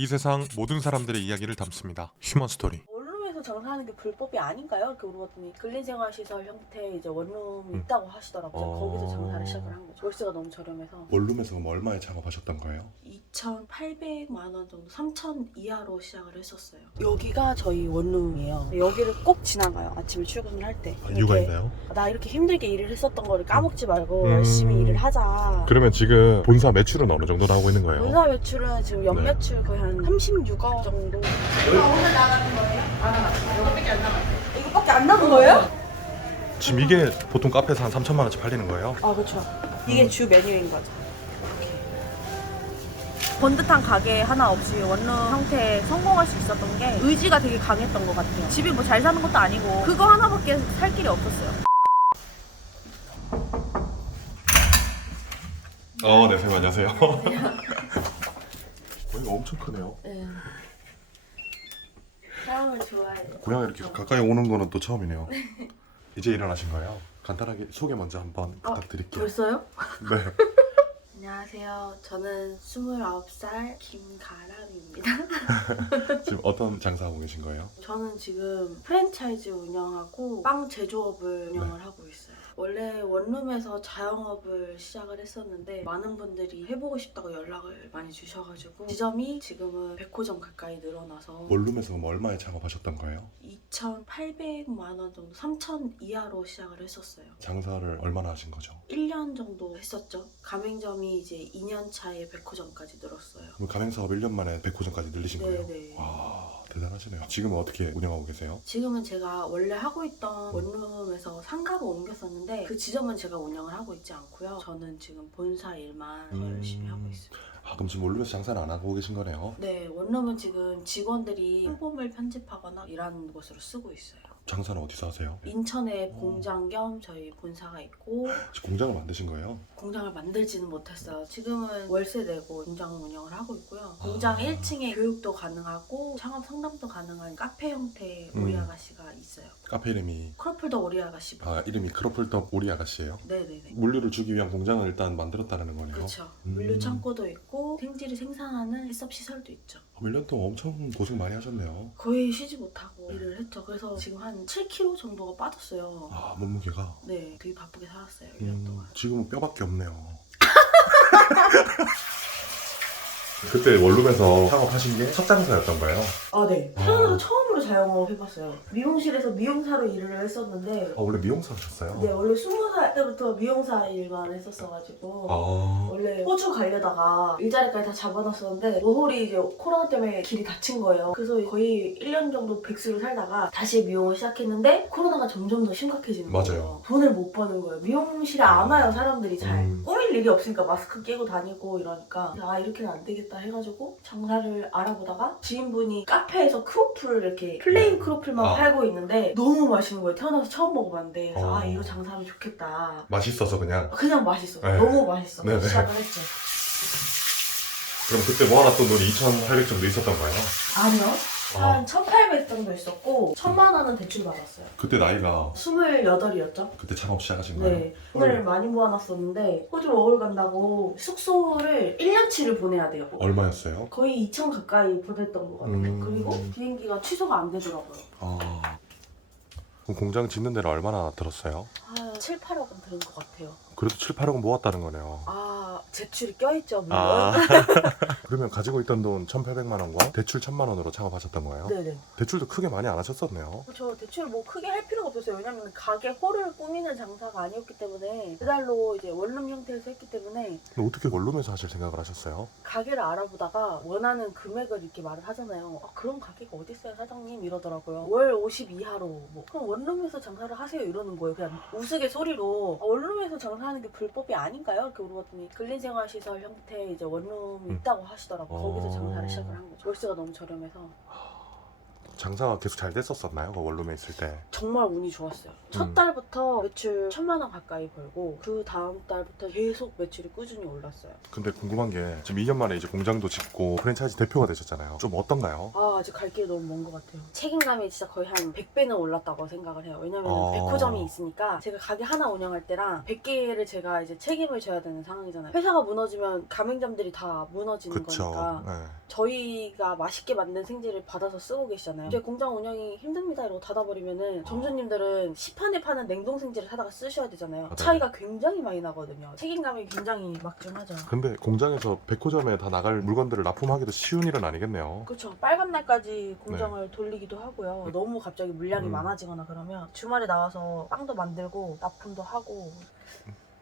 이 세상 모든 사람들의 이야기를 담습니다. 휴먼 스토리. 원룸에서 장사하는 게 불법이 아닌가요? 이렇게 물어봤더니 근린생활시설 형태 이제 원룸이 있다고 하시더라고요. 거기서 장사를 시작을 한 거죠. 월세가 너무 저렴해서. 원룸에서 그럼 얼마에 작업하셨던 거예요? 2,800만 원 정도, 3,000 이하로 시작을 했었어요. 여기가 저희 원룸이에요. 여기를 꼭 지나가요. 아침에 출근을 할 때. 이유가 있나요? 나 이렇게 힘들게 일을 했었던 거를 까먹지 말고 열심히 일을 하자. 그러면 지금 본사 매출은 어느 정도 나오고 있는 거예요? 본사 매출은 지금 연매출 거의 한 36억 정도. 오늘 나가는 거예요? 안 나갔어요. 이거밖에 안 나갔어요. 이거밖에 안 남은 거예요? 지금 이게 보통 카페에서 한 3천만 원치 팔리는 거예요? 아, 그렇죠. 이게 주 메뉴인 거죠. 번듯한 가게 하나 없이 원룸 형태에 성공할 수 있었던 게 의지가 되게 강했던 것 같아요. 집이 뭐 잘 사는 것도 아니고 그거 하나밖에 살 길이 없었어요. 네, 선생님 안녕하세요. 고양이가 엄청 크네요. 네. 사람을 좋아해요. 고양이 이렇게 가까이 오는 거는 또 처음이네요. 이제 일어나신 거예요? 간단하게 소개 먼저 한번 부탁드릴게요. 벌써요? 네. 안녕하세요. 저는 29살 김가람입니다. 지금 어떤 장사하고 계신 거예요? 저는 지금 프랜차이즈 운영하고 빵 제조업을 운영을 하고 있어요. 원래 원룸에서 자영업을 시작을 했었는데 많은 분들이 해보고 싶다고 연락을 많이 주셔가지고 지점이 지금은 100호점 가까이 늘어나서 원룸에서 그럼 얼마에 작업하셨던 거예요? 2,800만 원 정도, 3,000 이하로 시작을 했었어요. 장사를 얼마나 하신 거죠? 1년 정도 했었죠. 가맹점이 이제 2년 차에 100호점까지 늘었어요. 그럼 가맹사업 1년 만에 100호점까지 늘리신 거예요? 네네. 와, 대단하시네요. 지금은 어떻게 운영하고 계세요? 지금은 제가 원래 하고 있던 원룸에서 상가로 옮겼었는데 그 지점은 제가 운영을 하고 있지 않고요. 저는 지금 본사 일만 더 열심히 하고 있어요. 아, 그럼 지금 원룸에서 장사는 안 하고 계신 거네요? 네, 원룸은 지금 직원들이 홍보물 편집하거나 일하는 곳으로 쓰고 있어요. 장사는 어디서 하세요? 인천에 공장 겸 저희 본사가 있고 지금 공장을 만드신 거예요? 공장을 만들지는 못했어요. 지금은 월세 내고 공장 운영을 하고 있고요. 공장 1층에 교육도 가능하고 창업 상담도 가능한 카페 형태의 오리 아가씨가 있어요. 카페 이름이 크로플더 오리 아가씨. 이름이 크로플더 오리 아가씨예요? 네네네. 물류를 주기 위한 공장을 일단 만들었다는 거네요. 그렇죠. 물류 창고도 있고 생지를 생산하는 헬스업 시설도 있죠. 1년 동안 엄청 고생 많이 하셨네요. 거의 쉬지 못하고 일을 했죠. 그래서 지금 한 7kg 정도가 빠졌어요. 아, 몸무게가? 네, 되게 바쁘게 살았어요. 1년 동안. 지금은 뼈밖에 없네요. 그때 원룸에서 창업하신 게 첫 장사였던 거예요? 아, 네. 태어나서 처음으로 자영업 해봤어요. 미용실에서 미용사로 일을 했었는데 원래 미용사 하셨어요? 네, 원래 20살 때부터 미용사 일만 했었어가지고 원래 호주 가려다가 일자리까지 다 잡아놨었는데 워홀이 이제 코로나 때문에 길이 닫힌 거예요. 그래서 거의 1년 정도 백수로 살다가 다시 미용을 시작했는데 코로나가 점점 더 심각해지는 맞아요. 거예요. 돈을 못 버는 거예요. 미용실에 안 와요, 사람들이 잘. 꾸밀 일이 없으니까 마스크 끼고 다니고 이러니까 아, 이렇게는 안 되겠다 해가지고 장사를 알아보다가 지인분이 카페에서 크로플 이렇게 플레인 크로플만 팔고 있는데 너무 맛있는 거예요. 태어나서 처음 먹어봤는데 그래서 이거 장사하면 좋겠다. 맛있어서 그냥? 그냥 맛있어. 네. 너무 맛있어. 네네. 시작을 했죠. 그럼 그때 모아놨던 돈이 2,800 정도 있었던 거예요? 아니요. 한 1,800 정도 있었고 1,000만 원은 대출 받았어요. 그때 나이가 28이었죠. 그때 창업 시작하신 거예요? 네. 돈을 많이 모아놨었는데 호주 워홀 간다고 숙소를 1년치를 보내야 돼요. 얼마였어요? 거의 2천 가까이 보냈던 것 같아요. 그리고 비행기가 취소가 안 되더라고요. 그럼 공장 짓는 데는 얼마나 들었어요? 7, 8억은 드는 것 같아요. 그래도 7, 8억은 모았다는 거네요. 제출이 껴있죠, 물론. 그러면 가지고 있던 돈 1,800만 원과 대출 1,000만 원으로 창업하셨던 거예요? 네네. 대출도 크게 많이 안 하셨었네요. 그렇죠. 대출 뭐 크게 할 필요가 없었어요. 왜냐면 가게 홀을 꾸미는 장사가 아니었기 때문에 그달로 이제 원룸 형태에서 했기 때문에. 그럼 어떻게 원룸에서 하실 생각을 하셨어요? 가게를 알아보다가 원하는 금액을 이렇게 말을 하잖아요. 그런 가게가 어디 있어요, 사장님? 이러더라고요. 월 50 이하로 뭐 그럼 원룸에서 장사를 하세요 이러는 거예요. 그냥 우스갯소리로 원룸에서 장사하는 게 불법이 아닌가요? 이렇게 물어봤더니 근린생활시설 형태 이제 원룸이 있다고 하시더라고요. 거기서 장사를 시작을 한 거죠. 월세가 너무 저렴해서. 장사가 계속 잘 됐었었나요? 그 원룸에 있을 때? 정말 운이 좋았어요. 첫 달부터 매출 1000만 원 가까이 벌고 그 다음 달부터 계속 매출이 꾸준히 올랐어요. 근데 궁금한 게 지금 2년 만에 이제 공장도 짓고 프랜차이즈 대표가 되셨잖아요. 좀 어떤가요? 아직 갈 길이 너무 먼 것 같아요. 책임감이 진짜 거의 한 100배는 올랐다고 생각을 해요. 왜냐면 아. 100호점이 있으니까 제가 가게 하나 운영할 때랑 100개를 제가 이제 책임을 져야 되는 상황이잖아요. 회사가 무너지면 가맹점들이 다 무너지는 그쵸. 거니까 네. 저희가 맛있게 만든 생지를 받아서 쓰고 계시잖아요. 이제 공장 운영이 힘듭니다 이러고 닫아버리면은 점주님들은 시판에 파는 냉동 생지를 사다가 쓰셔야 되잖아요. 맞아요. 차이가 굉장히 많이 나거든요. 책임감이 굉장히 막중하죠. 근데 공장에서 100호점에 다 나갈 물건들을 납품하기도 쉬운 일은 아니겠네요. 그렇죠. 빨간 날까지 공장을 돌리기도 하고요. 너무 갑자기 물량이 음. 많아지거나 그러면 주말에 나와서 빵도 만들고 납품도 하고.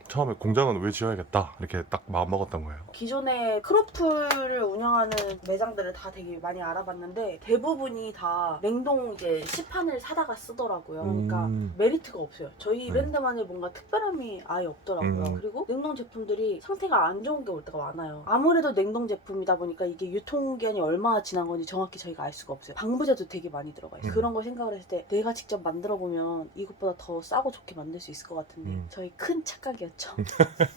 처음에 공장은 왜 지어야겠다 이렇게 딱 마음 먹었던 거예요. 기존에 크로플을 운영하는 매장들을 다 되게 많이 알아봤는데 대부분이 다 냉동 이제 시판을 사다가 쓰더라고요. 그러니까 메리트가 없어요. 저희 브랜드만의 뭔가 특별함이 아예 없더라고요. 그리고 냉동 제품들이 상태가 안 좋은 게 올 때가 많아요. 아무래도 냉동 제품이다 보니까 이게 유통기한이 얼마나 지난 건지 정확히 저희가 알 수가 없어요. 방부제도 되게 많이 들어가 있어요. 그런 걸 생각을 했을 때 내가 직접 만들어 보면 이것보다 더 싸고 좋게 만들 수 있을 것 같은데 저희 큰 착각이었죠.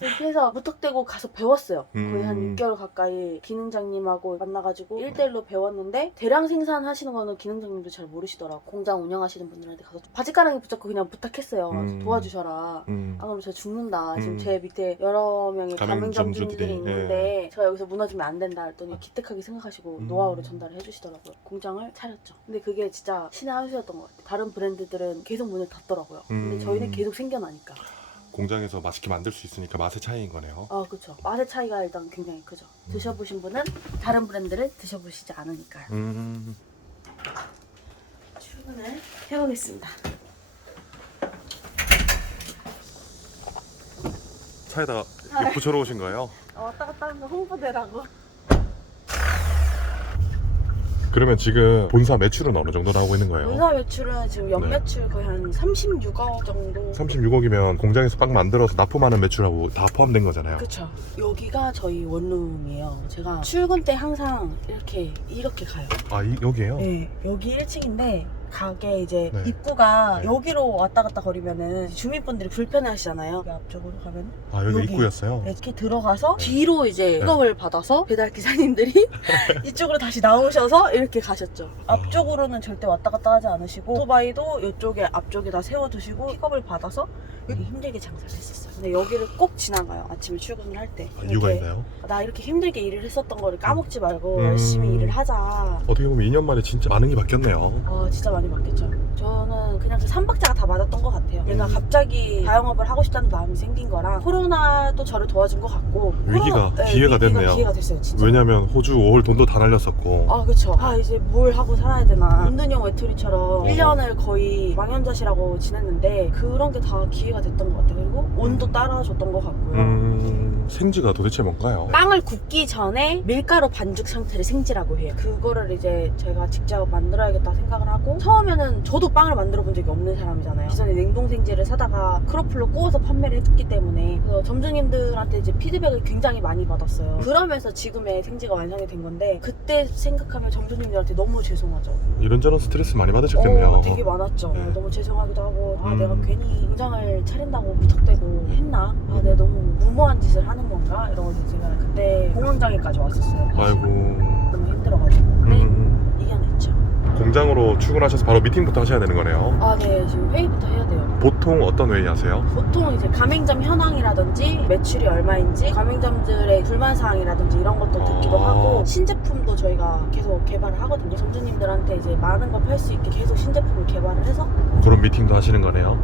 이렇게 해서 무턱대고 가서 배웠어요. 거의 한 6개월 가까이 기능장님하고 만나가지고 1대1로 배웠는데 대량 생산하시는 거는 기능장님도 잘 모르시더라고. 공장 운영하시는 분들한테 가서 바지가랑이 붙잡고 그냥 부탁했어요. 도와주셔라. 안 그러면 저 죽는다. 지금 제 밑에 여러 명의 가맹점주들이 있는데 제가 여기서 무너지면 안 된다 했더니 기특하게 생각하시고 노하우를 전달을 해주시더라고요. 공장을 차렸죠. 근데 그게 진짜 신의 한 수였던 것 같아요. 다른 브랜드들은 계속 문을 닫더라고요. 근데 저희는 계속 생겨나니까. 공장에서 맛있게 만들 수 있으니까 맛의 차이인 거네요. 아, 그렇죠. 맛의 차이가 일단 굉장히 크죠. 드셔보신 분은 다른 브랜드를 드셔보시지 않으니까요. 출근을 해보겠습니다. 차에다가 이거 붙여러 오신 거예요? 왔다 갔다 하는 거 홍보대라고. 그러면 지금 본사 매출은 어느 정도 나오고 있는 거예요? 본사 매출은 지금 연 네. 매출 거의 한 36억 정도. 36억이면 공장에서 빵 만들어서 납품하는 매출하고 다 포함된 거잖아요. 그쵸. 여기가 저희 원룸이에요. 제가 출근 때 항상 이렇게 가요. 아, 여기에요? 네, 여기 1층인데 가게 이제 네. 입구가 네. 여기로 왔다 갔다 거리면은 주민분들이 불편해 하시잖아요. 여기 앞쪽으로 가면 아, 여기 입구였어요? 이렇게 들어가서 네. 뒤로 이제 네. 픽업을 받아서 배달 기사님들이 이쪽으로 다시 나오셔서 이렇게 가셨죠. 아. 앞쪽으로는 절대 왔다 갔다 하지 않으시고 오토바이도 이쪽에 앞쪽에다 세워두시고 픽업을 받아서 여기 힘들게 장사를 했었어요. 근데 여기를 꼭 지나가요. 아침에 출근을 할 때. 아, 이유가 있나요? 나 이렇게 힘들게 일을 했었던 거를 까먹지 말고 열심히 일을 하자. 어떻게 보면 2년 만에 진짜 많은 게 바뀌었네요. 아, 진짜 많이 바뀌었죠. 저는 그냥 그 3박자가 다 맞았던 것 같아요. 얘가 갑자기 자영업을 하고 싶다는 마음이 생긴 거랑 코로나도 저를 도와준 것 같고 위기가 기회가 됐네요. 기회가 됐어요, 진짜. 왜냐면 호주 5월 돈도 다 날렸었고. 아, 그쵸. 아, 이제 뭘 하고 살아야 되나. 은둔형 외톨이처럼 1년을 거의 망연자실하고 지냈는데 그런 게 다 기회가 됐던 것 같아요. 그리고 온도 따라줬던 것 같고요. 생지가 도대체 뭔가요? 빵을 굽기 전에 밀가루 반죽 상태를 생지라고 해요. 그거를 이제 제가 직접 만들어야겠다 생각을 하고 처음에는 저도 빵을 만들어 본 적이 없는 사람이잖아요. 기존에 냉동 생지를 사다가 크로플로 구워서 판매를 했기 때문에 그래서 점주님들한테 이제 피드백을 굉장히 많이 받았어요. 그러면서 지금의 생지가 완성이 된 건데 그때 생각하면 점주님들한테 너무 죄송하죠. 이런저런 스트레스 많이 받으셨겠네요. 되게 많았죠. 네. 너무 죄송하기도 하고 내가 괜히 공장을 차린다고 무턱대고 했나? 내가 너무 무모한 짓을 하는 건가? 이러면서 제가 그때 공황장애까지 왔었어요. 아이고. 너무 힘들어가지고. 근데 이겨냈죠. 공장으로 출근하셔서 바로 미팅부터 하셔야 되는 거네요. 아, 네. 지금 회의부터 해야 돼요. 보통 어떤 회의 하세요? 보통 이제 가맹점 현황이라든지 매출이 얼마인지 가맹점들의 불만사항이라든지 이런 것도 듣기도 하고 신제품도 저희가 계속 개발을 하거든요. 점주님들한테 이제 많은 걸 팔 수 있게 계속 신제품을 개발을 해서 그런 미팅도 하시는 거네요.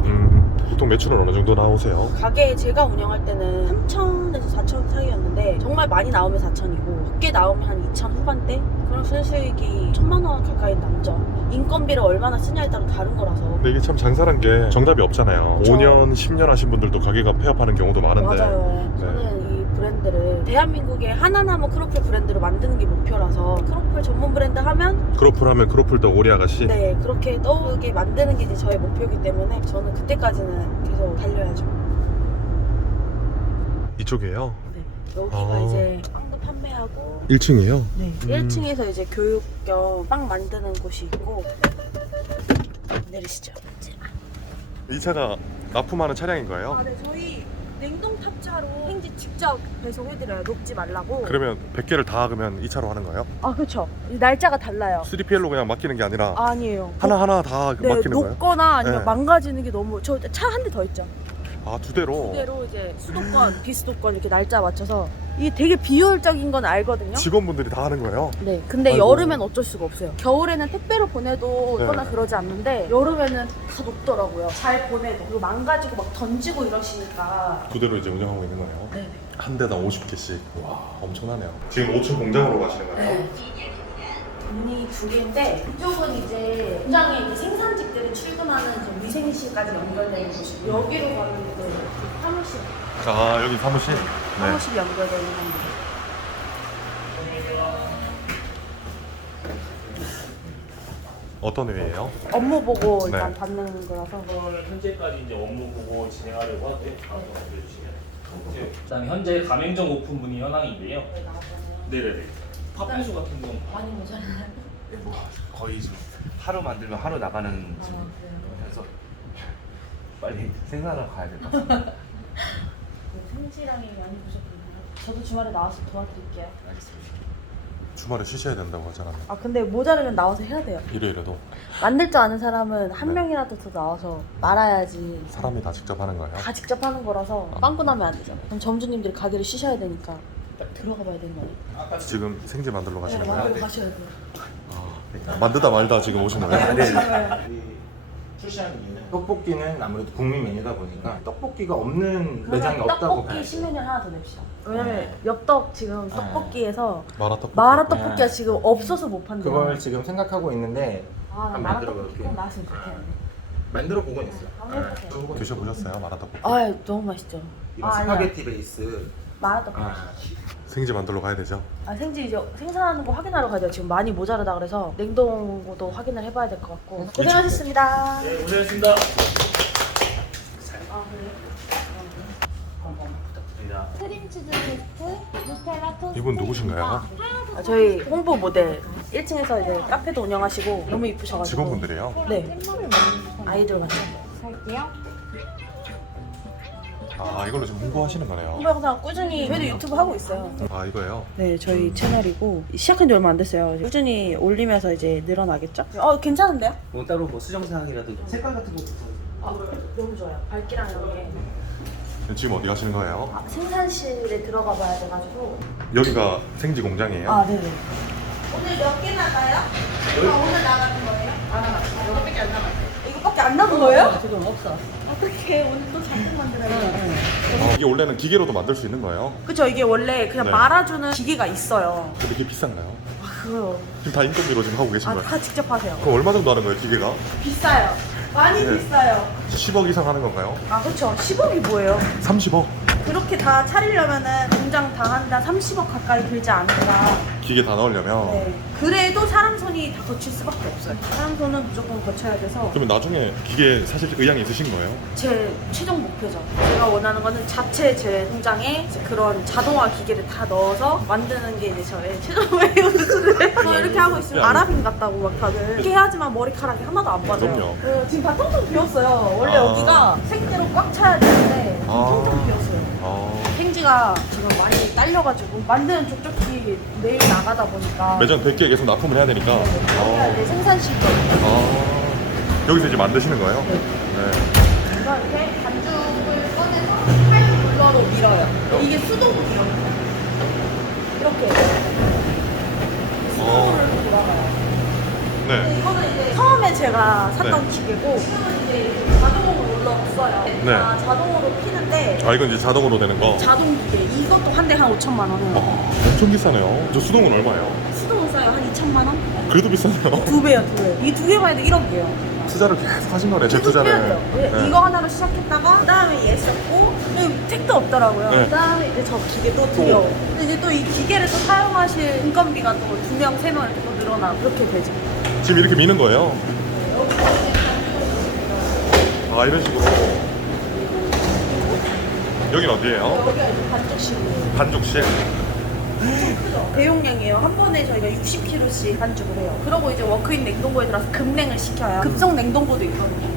보통 매출은 어느 정도 나오세요? 가게 제가 운영할 때는 3천에서 4천 사이였는데 정말 많이 나오면 4천이고 적게 나오면 한 2천 후반대? 그럼 순수익이 1,000만 원 가까이 남죠. 인건비를 얼마나 쓰냐에 따라 다른 거라서. 근데 이게 참 장사란 게 정답이 없잖아요. 그쵸. 5년, 10년 하신 분들도 가게가 폐업하는 경우도 많은데. 맞아요. 네. 저는 이 브랜드를 대한민국의 하나 남은 크로플 브랜드로 만드는 게 목표라서 크로플 전문 브랜드 하면 크로플 하면 크로플 더 오리 아가씨? 네, 그렇게 떠오르게 만드는 게 이제 저의 목표이기 때문에 저는 그때까지는 계속 달려야죠. 이쪽이에요? 네, 여기가 이제 빵도 판매하고 1층이에요? 네. 1층에서 이제 교육 겸 빵 만드는 곳이 있고 내리시죠. 이 차가 납품하는 차량인 거예요? 아, 네. 저희 냉동 탑차로 생지 직접 배송해드려요. 녹지 말라고. 그러면 100개를 다 하면 이 차로 하는 거예요? 아, 그렇죠. 날짜가 달라요. 3PL로 그냥 맡기는 게 아니라 아니에요. 하나하나 다 네, 맡기는 거예요? 녹거나 아니면 네. 망가지는 게 너무 저 차 한 대 더 있죠. 아, 두 대로? 그대로 이제 수도권, 비수도권 이렇게 날짜 맞춰서 이게 되게 비효율적인 건 알거든요. 직원분들이 다 하는 거예요? 네, 근데 아이고. 여름엔 어쩔 수가 없어요. 겨울에는 택배로 보내도 네. 이거나 그러지 않는데 여름에는 다 녹더라고요. 잘 보내도 그리고 망가지고 막 던지고 이러시니까. 두 대로 이제 운영하고 있는 거예요? 네. 한 대당 50개씩. 와, 엄청나네요. 지금 5층 공장으로 가시는 거예요? 문이 두 개인데 이쪽은 이제 공장에 이제 생산직들이 출근하는 이제 위생실까지 연결되는 곳이고 여기로 가면 이제 사무실, 아, 여기 사무실? 네. 사무실이 연결되는 겁니다. 어떤 회예요? 업무 보고 일단 네. 받는 거라서. 현재까지 이제 업무 보고 진행하려고 하는데 다음 알려주시면 돼요. 그다음에 현재 가맹점 오픈 문의 현황인데요. 네네네. 팥빙수 같은 건 많이 모자라요. 거의 지금 하루 만들면 하루 나가는 지금 해서 빨리 생산하러 가야 될 것 같습니다. 생지랑이 많이 부족한가요? 저도 주말에 나와서 도와드릴게요. 알겠습니다. 주말에 쉬셔야 된다고 하잖아요. 아 근데 모자르면 나와서 해야 돼요. 일요일에도 만들 줄 아는 사람은 한 네. 명이라도 더 나와서 말아야지. 사람이 다 직접 하는 거예요? 다 직접 하는 거라서 빵꾸 나면 안 되잖아. 그럼 점주님들이 가게를 쉬셔야 되니까 딱 들어가 봐야 되는 거 아니에요? 지금 생지 만들러 가시는 네, 거예요? 만들고 가셔야 돼요. 만드다 말다 지금 오신 거예요? 출시하는 이유는 떡볶이는 아무래도 국민 메뉴다 보니까 떡볶이가 없는 매장이 없다고 떡볶이 봐야죠. 신메뉴 하나 더 냅시다. 왜냐면 엽떡 지금 떡볶이에서 마라떡볶이. 마라떡볶이가 지금 없어서 못 판대요. 그걸 지금 생각하고 있는데 아, 나 한번 마라떡볶이 만들어볼게요. 꼭 나왔으면 좋겠네. 만들어 보곤 있어요. 한번 해볼게요. 드셔보셨어요? 마라떡볶이? 아, 너무 맛있죠. 이런 아니야. 스파게티 베이스. 마라떡볶이. 생지 만들러 가야 되죠? 아, 생지 이제 생산하는 거 확인하러 가야 돼요. 지금 많이 모자르다 그래서 냉동고도 확인을 해봐야 될 것 같고. 고생하셨습니다. 네, 고생하셨습니다. 아, 그래요? 한번 부탁드립니다. 크림치즈 토스트, 누텔라 토스트. 이분 누구신가요? 아, 저희 홍보 모델 1층에서 이제 카페도 운영하시고 너무 이쁘셔가지고. 직원분들이에요? 네. 아이들 같이. 할게요. 아, 이걸로 지금 홍보하시는 거네요. 홍보 영상 꾸준히 저희도 유튜브 하고 있어요. 아, 이거예요? 네, 저희 채널이고 시작한 지 얼마 안 됐어요. 꾸준히 올리면서 이제 늘어나겠죠? 괜찮은데요? 뭐 따로 뭐 수정사항이라도 색깔 같은 것도 아, 너무 좋아요. 밝기랑 이런 게. 지금 어디 가시는 거예요? 아, 생산실에 들어가 봐야 돼가지고. 여기가 생지 공장이에요? 아, 네네. 오늘 몇 개 나가요? 오늘 나가는 거예요? 안 나갔어요. 이거밖에 안 남았어요. 이거밖에 안 남은 거예요? 지금 없어. 어떡해. 오늘 또 작품 만들어야 이게 원래는 기계로도 만들 수 있는 거예요? 그쵸, 이게 원래 그냥 네. 말아주는 기계가 있어요. 근데 이게 비싼가요? 아, 그거요. 지금 다 인건비로 지금 하고 계신 아, 거예요? 다 직접 하세요. 그럼 얼마 정도 하는 거예요, 기계가? 비싸요. 많이 네. 비싸요. 10억 이상 하는 건가요? 아, 그쵸. 10억이 뭐예요? 30억? 그렇게 다 차리려면은 공장 다 한다 30억 가까이 들지 않을까. 기계 다 넣으려면? 네. 그래도 사람 손이 다 거칠 수밖에 없어요. 사람 손은 무조건 거쳐야 돼서 그러면 나중에 기계 사실 의향이 있으신 거예요? 제 최종 목표죠. 제가 원하는 거는 자체 제 공장에 이제 그런 자동화 기계를 다 넣어서 만드는 게 이제 저의 최종의 우승을. 저 이렇게 하고 있으면 아랍인 같다고 막 다들. 이렇게 해야지만 머리카락이 하나도 안 빠져요. 그럼요. 지금 다 텅텅 비었어요. 원래 아. 여기가 생대로 꽉 차야 되는데 아. 텅텅 비었어요. 생지가 지금 많이 딸려가지고 만드는 족족히 내일 나가다 보니까 매장 100개 계속 납품을 해야 되니까. 여기가 이제 생산실이거든요. 여기서 이제 만드시는 거예요? 네. 네. 이거 이렇게 반죽을 꺼내서 팔 롤러로 밀어요. 이게 수동이거든요. 이렇게 수동으로 이렇게 돌아가요. 네. 이거는 이제 처음에 제가 샀던 기계고 지금은 이제 자동으로 롤러를 써요. 네. 자동으로 피는데 아, 이건 이제 자동으로 되는 거? 자동 기계 이것도 한 대 한 5천만 원 해요. 엄청 비싸네요. 저 수동은 얼마예요? 수동은 싸요. 한 2천만 원? 그래도 비싸네요. 두 배요, 두 배. 이 두 개만 해도 1억이에요. 투자를 계속 하신 거네, 제 계속 투자를. 해야 돼요. 네. 이거 하나로 시작했다가 그다음에 얘 썼고 택도 없더라고요. 네. 그다음에 이제 저 기계 또 들여. 근데 이제 또 이 기계를 또 사용하실 인건비가 또 2명, 3명 이렇게 또 늘어나고 그렇게 되죠. 지금 이렇게 미는 거예요? 아, 이런 식으로. 여긴 어디예요? 여기가 이제 반죽실이에요. 반죽실. 대용량이에요. 한 번에 저희가 60kg씩 반죽을 해요. 그러고 이제 워크인 냉동고에 들어서 급냉을 시켜요. 급속 냉동고도 있거든요.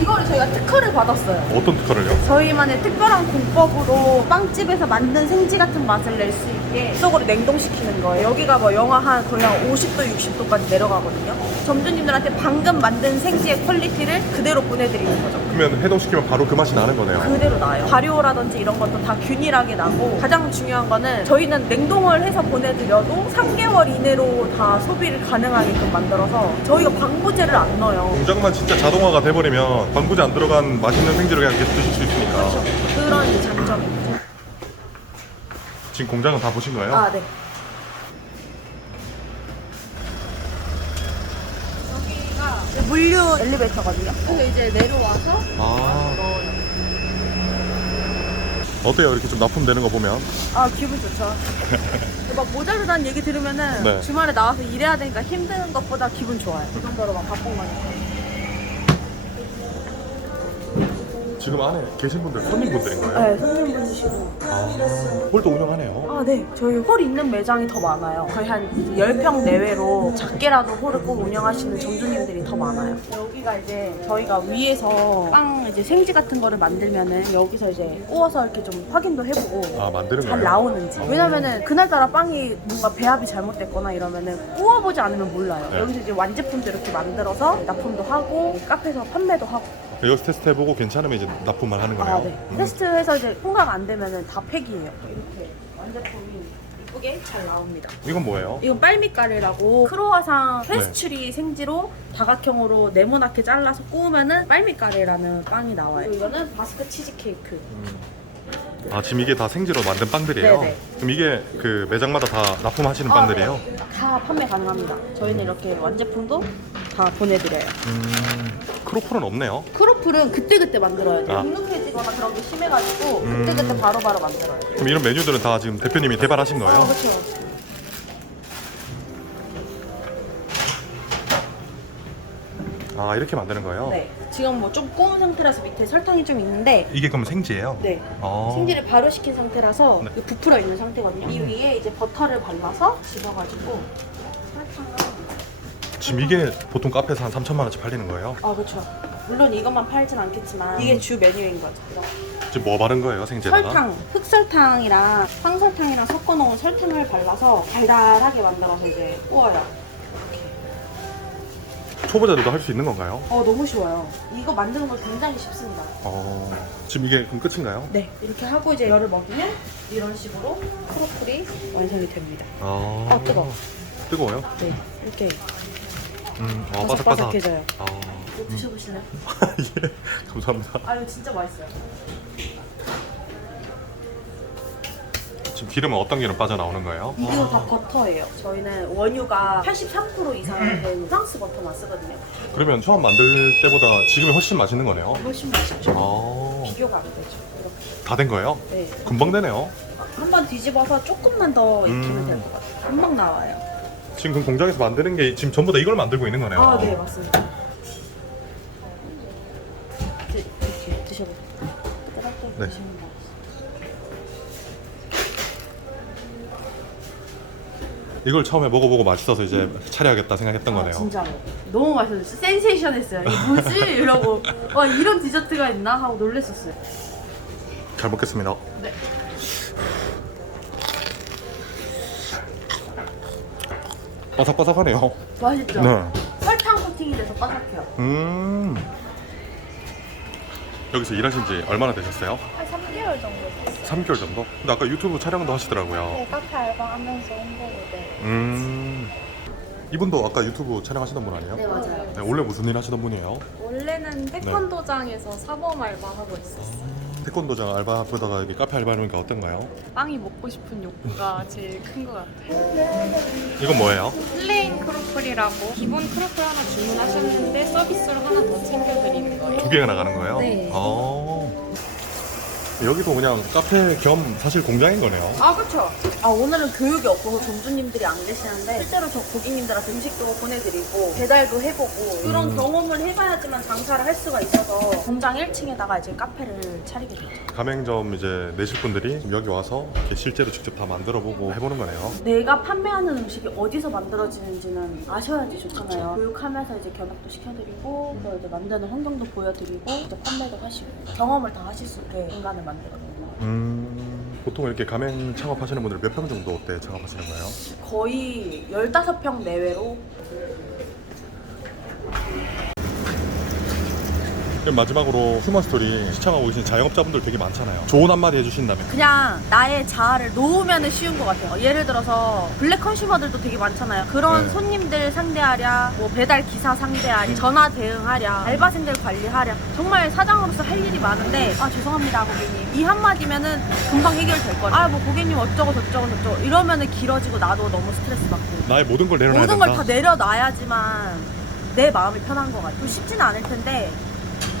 이거를 저희가 특허를 받았어요. 어떤 특허를요? 저희만의 특별한 공법으로 빵집에서 만든 생지 같은 맛을 낼 수 있게 급속으로 냉동시키는 거예요. 여기가 뭐 영하 한 거의 한 50도, 60도까지 내려가거든요. 점주님들한테 방금 만든 생지의 퀄리티를 그대로 보내드리는 거죠. 그러면 해동시키면 바로 그 맛이 나는 거네요. 그대로 나요. 발효라든지 이런 것도 다 균일하게 나고 가장 중요한 거는 저희는 냉동을 해서 보내드려도 3개월 이내로 다 소비를 가능하게끔 만들어서 저희가 방부제를 안 넣어요. 공장만 진짜 자동화가 돼버리면 방부제 안 들어간 맛있는 생지를 그냥 계속 드실 수 있으니까. 그렇죠. 그런 이제 장점이 있죠. 지금 공장은 다 보신 거예요? 아, 네. 여기가 이제 물류 엘리베이터거든요. 그래서 이제 내려와서 아. 어때요? 이렇게 좀 납품되는 거 보면? 아, 기분 좋죠. 막 모자르다는 얘기 들으면은 네. 주말에 나와서 일해야 되니까 힘든 것보다 기분 좋아요. 그 정도로 막 바쁜 거니까. 지금 안에 계신 분들 손님분들인가요? 네, 손님분이시고. 아, 홀도 운영하네요. 아, 네. 저희 홀 있는 매장이 더 많아요. 거의 한 10평 내외로 작게라도 홀을 꼭 운영하시는 점주님들이 더 많아요. 여기가 이제 저희가 위에서 빵 이제 생지 같은 거를 만들면은 여기서 이제 구워서 이렇게 좀 확인도 해보고 아, 만드는 잘 거예요? 나오는지. 왜냐면은 그날따라 빵이 뭔가 배합이 잘못됐거나 이러면은 구워보지 않으면 몰라요. 네. 여기서 이제 완제품도 이렇게 만들어서 납품도 하고 카페에서 판매도 하고. 여기서 테스트 해보고 괜찮으면 이제 납품만 하는 거네요. 아, 네. 테스트해서 이제 통과가 안 되면은 다 폐기해요. 이렇게 완제품이 예쁘게 잘 나옵니다. 이건 뭐예요? 이건 빨미가래라고 크로와상 페스츄리 생지로 다각형으로 네모나게 잘라서 구우면은 빨미가래라는 빵이 나와요. 이거는 바스크 치즈케이크. 아, 지금 이게 다 생지로 만든 빵들이에요? 네네. 그럼 이게 그 매장마다 다 납품하시는 빵들이에요? 네. 다 판매 가능합니다. 저희는 이렇게 완제품도 다 보내드려요. 크로플은 없네요. 크로플은 그때그때 만들어야 돼요. 아. 눅눅해지거나 그런 게 심해가지고 그때그때 바로바로 만들어요. 그럼 이런 메뉴들은 다 지금 대표님이 개발하신 거예요? 그렇죠. 아, 이렇게 만드는 거예요? 네. 지금 뭐 좀 구운 상태라서 밑에 설탕이 좀 있는데 이게 그럼 생지예요? 네. 아. 생지를 발효시킨 상태라서 네. 이게 부풀어 있는 상태거든요. 이 위에 이제 버터를 발라서 집어가지고 설탕을 지금 이게 보통 카페에서 한 3천만 원치 팔리는 거예요? 아 그렇죠. 물론 이것만 팔진 않겠지만 이게 주 메뉴인 거죠. 지금 뭐 바른 거예요, 생지에다가? 설탕, 흑설탕이랑 황설탕이랑 섞어 놓은 설탕을 발라서 달달하게 만들어서 이제 구워요. 초보자들도 할 수 있는 건가요? 너무 쉬워요. 이거 만드는 거 굉장히 쉽습니다. 지금 이게 그럼 끝인가요? 네, 이렇게 하고 이제 열을 먹이면 이런 식으로 크로플이 완성이 됩니다. 아, 뜨거워. 뜨거워요? 네, 이렇게 바삭바삭. 바삭바삭해져요. 아, 이거 드셔보실래요? 예, 감사합니다. 아, 이거 진짜 맛있어요. 지금 기름은 어떤 기름 빠져나오는 거예요? 이거 다 버터예요. 저희는 원유가 83% 이상 된 프랑스 버터만 쓰거든요. 그러면 처음 만들 때보다 지금이 훨씬 맛있는 거네요? 훨씬 맛있죠. 아, 비교가 안 되죠. 이렇게. 다 된 거예요? 네. 금방 되네요. 한 번 뒤집어서 조금만 더 익히면 될 것 같아요. 금방 나와요. 지금 그 공장에서 만드는 게 지금 전부 다 이걸 만들고 있는 거네요. 아, 네, 맞습니다. 이렇게 드셔보세요. 뜨겁게 네. 드시면 맛있어요. 이걸 처음에 먹어보고 맛있어서 이제 차려야겠다 생각했던 거네요. 진짜로 너무 맛있었어요. 센세이션했어요. 이게 뭐지? 이러고 와, 이런 디저트가 있나? 하고 놀랬었어요. 잘 먹겠습니다. 네. 바삭바삭하네요. 맛있죠? 네. 설탕 코팅이 돼서 바삭해요. 여기서 일하신 지 얼마나 되셨어요? 한 3개월 정도 됐어요. 3개월 정도? 근데 아까 유튜브 촬영도 하시더라고요. 네, 카페 알바하면서 홍보를. 이분도 아까 유튜브 촬영하시던 분 아니에요? 네, 맞아요. 네, 원래 무슨 일 하시던 분이에요? 원래는 태권도장에서 사범 알바하고 있었어요. 태권도장 알바보다가 여기 카페 알바하니까 어떤가요? 빵이 먹고 싶은 욕구가 제일 큰 것 같아요. 이건 뭐예요? 플레인 크로플이라고 기본 크로플 하나 주문하셨는데 서비스로 하나 더 챙겨드리는 거예요. 2개가 나가는 거예요? 네. 여기도 그냥 카페 겸 사실 공장인 거네요. 아 그렇죠. 아 오늘은 교육이 없어서 점주님들이 안 계시는데 실제로 저 고객님들한테 음식도 보내드리고 배달도 해보고 그런 경험을 해봐야지만 장사를 할 수가 있어서 공장 1층에다가 이제 카페를 차리게 됐죠. 가맹점 이제 내실 분들이 여기 와서 이렇게 실제로 직접 다 만들어보고 해보는 거네요. 내가 판매하는 음식이 어디서 만들어지는지는 아셔야지 좋잖아요. 교육하면서 이제 견학도 시켜드리고 또 이제 만드는 환경도 보여드리고 이제 판매도 하시고 경험을 다 하실 수 있게 공간을 만들어요. 보통 이렇게 가맹 창업하시는 분들 몇 평 정도 때 창업하시는 거예요? 거의 15평 내외로. 그럼 마지막으로 휴먼스토리 시청하고 계신 자영업자분들 되게 많잖아요. 좋은 한마디 해주신다면? 그냥 나의 자아를 놓으면 쉬운 것 같아요. 예를 들어서 블랙 컨슈머들도 되게 많잖아요. 그런 네. 손님들 상대하랴, 뭐 배달 기사 상대하랴, 전화 대응하랴, 알바생들 관리하랴. 정말 사장으로서 할 일이 많은데 아 죄송합니다 고객님 이 한마디면은 금방 해결될 거예요. 아 뭐 고객님 어쩌고 저쩌고 이러면은 길어지고 나도 너무 스트레스 받고 나의 모든 걸 내려놔야 모든 된다. 걸 다 내려놔야지만 내 마음이 편한 것 같아요. 쉽지는 않을 텐데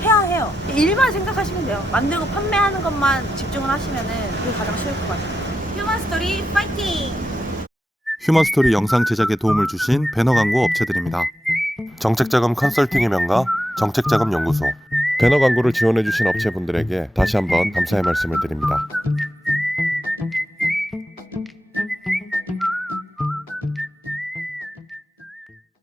해야 해요. 일만 생각하시면 돼요. 만들고 판매하는 것만 집중을 하시면은 그게 가장 쉬울 것 같아요. 휴먼스토리 파이팅! 휴먼스토리 영상 제작에 도움을 주신 배너 광고 업체들입니다. 정책자금 컨설팅의 명가 정책자금 연구소. 배너 광고를 지원해주신 업체분들에게 다시 한번 감사의 말씀을 드립니다.